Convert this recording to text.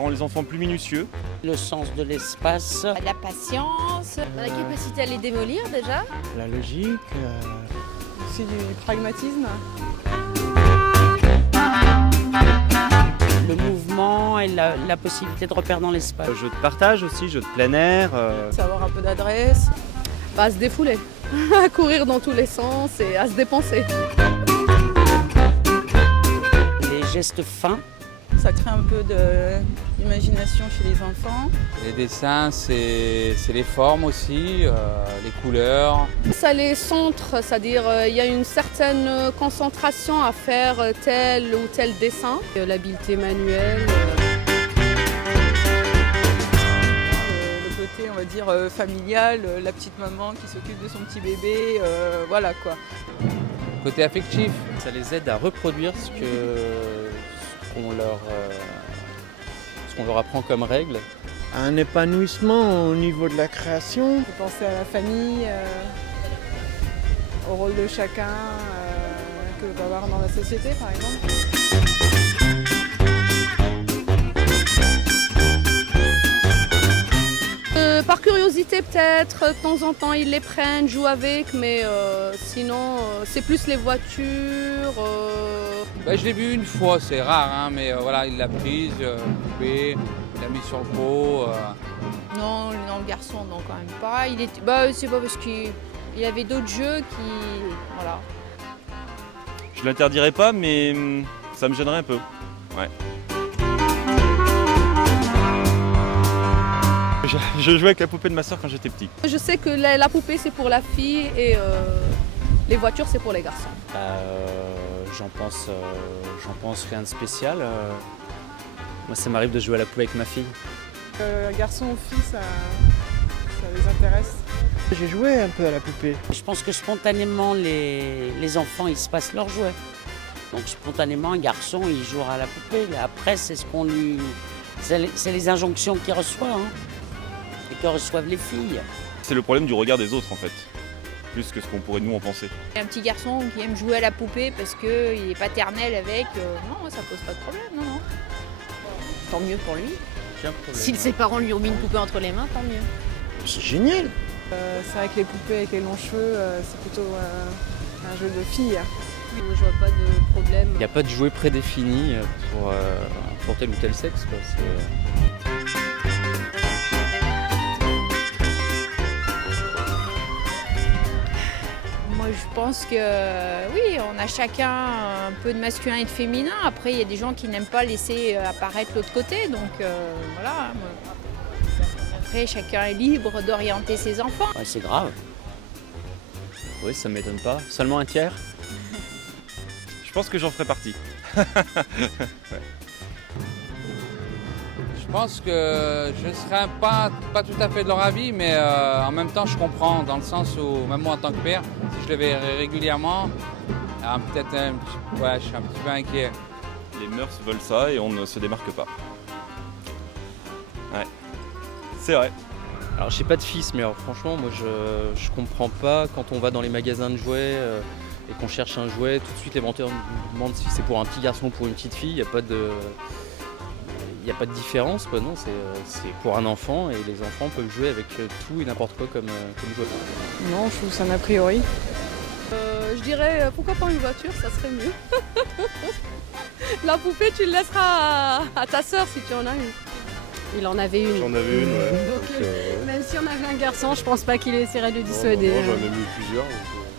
rend les enfants plus minutieux. Le sens de l'espace. La patience, la capacité à les démolir déjà. La logique. C'est du pragmatisme. Le mouvement et la possibilité de repère dans l'espace. Jeu de partage aussi, jeu de plein air. Savoir un peu d'adresse. À se défouler, à courir dans tous les sens et à se dépenser. Les gestes fins. Ça crée un peu d'imagination chez les enfants. Les dessins, c'est les formes aussi, les couleurs. Ça les centre, c'est-à-dire il y a une certaine concentration à faire tel ou tel dessin. L'habileté manuelle. Le côté, on va dire, familial, la petite maman qui s'occupe de son petit bébé, voilà quoi. Côté affectif. Ça les aide à reproduire ce qu'on leur apprend comme règle. Un épanouissement au niveau de la création. Faut penser à la famille, au rôle de chacun que l'on peut avoir dans la société par exemple. Par curiosité peut-être, de temps en temps ils les prennent, jouent avec, mais sinon c'est plus les voitures. Je l'ai vu une fois, c'est rare, hein, mais voilà, il l'a prise, coupée, il l'a mis sur le pot. Non, le garçon, non, quand même pas. C'est pas parce qu'il y avait d'autres jeux qui. Voilà. Je l'interdirais pas, mais ça me gênerait un peu. Ouais. Je jouais avec la poupée de ma soeur quand j'étais petit. Je sais que la poupée c'est pour la fille et les voitures c'est pour les garçons. J'en pense rien de spécial. Moi, ça m'arrive de jouer à la poupée avec ma fille. Garçon ou fille, ça les intéresse. J'ai joué un peu à la poupée. Je pense que spontanément, les enfants, ils se passent leurs jouets. Donc spontanément, un garçon, il jouera à la poupée. Après, c'est ce qu'on lui... C'est les injonctions qu'il reçoit, hein, et que reçoivent les filles. C'est le problème du regard des autres en fait, plus que ce qu'on pourrait nous en penser. Un petit garçon qui aime jouer à la poupée parce qu'il est paternel avec, non, ça pose pas de problème, non. Tant mieux pour lui. Si ses parents lui ont mis une poupée entre les mains, tant mieux. C'est génial. C'est vrai que les poupées avec les longs cheveux, c'est plutôt un jeu de filles. Je vois pas de problème. Il n'y a pas de jouet prédéfini pour tel ou tel sexe, quoi. Moi, je pense que oui, on a chacun un peu de masculin et de féminin. Après, il y a des gens qui n'aiment pas laisser apparaître l'autre côté. Donc voilà. Après, chacun est libre d'orienter ses enfants. Ouais, c'est grave. Oui, ça ne m'étonne pas. Seulement un tiers. Je pense que j'en ferai partie. Je pense que je ne serais pas tout à fait de leur avis, mais en même temps je comprends, dans le sens où même moi en tant que père, si je le verrais régulièrement, peut-être je suis un petit peu inquiet. Les mœurs veulent ça et on ne se démarque pas. Ouais, c'est vrai. Alors, j'ai pas de fils, mais alors, franchement, moi, je comprends pas quand on va dans les magasins de jouets et qu'on cherche un jouet, tout de suite les vendeurs nous demandent si c'est pour un petit garçon ou pour une petite fille. Il n'y a pas de différence, quoi. Non, c'est pour un enfant et les enfants peuvent jouer avec tout et n'importe quoi comme jouet. Non, je trouve ça un a priori. Je dirais pourquoi pas une voiture, ça serait mieux. La poupée, tu le laisseras à ta sœur si tu en as une. Il en avait une. J'en avais une, ouais. Donc, même si on avait un garçon, je pense pas qu'il essaierait de dissuader. Non, j'en ai eu plusieurs. Donc,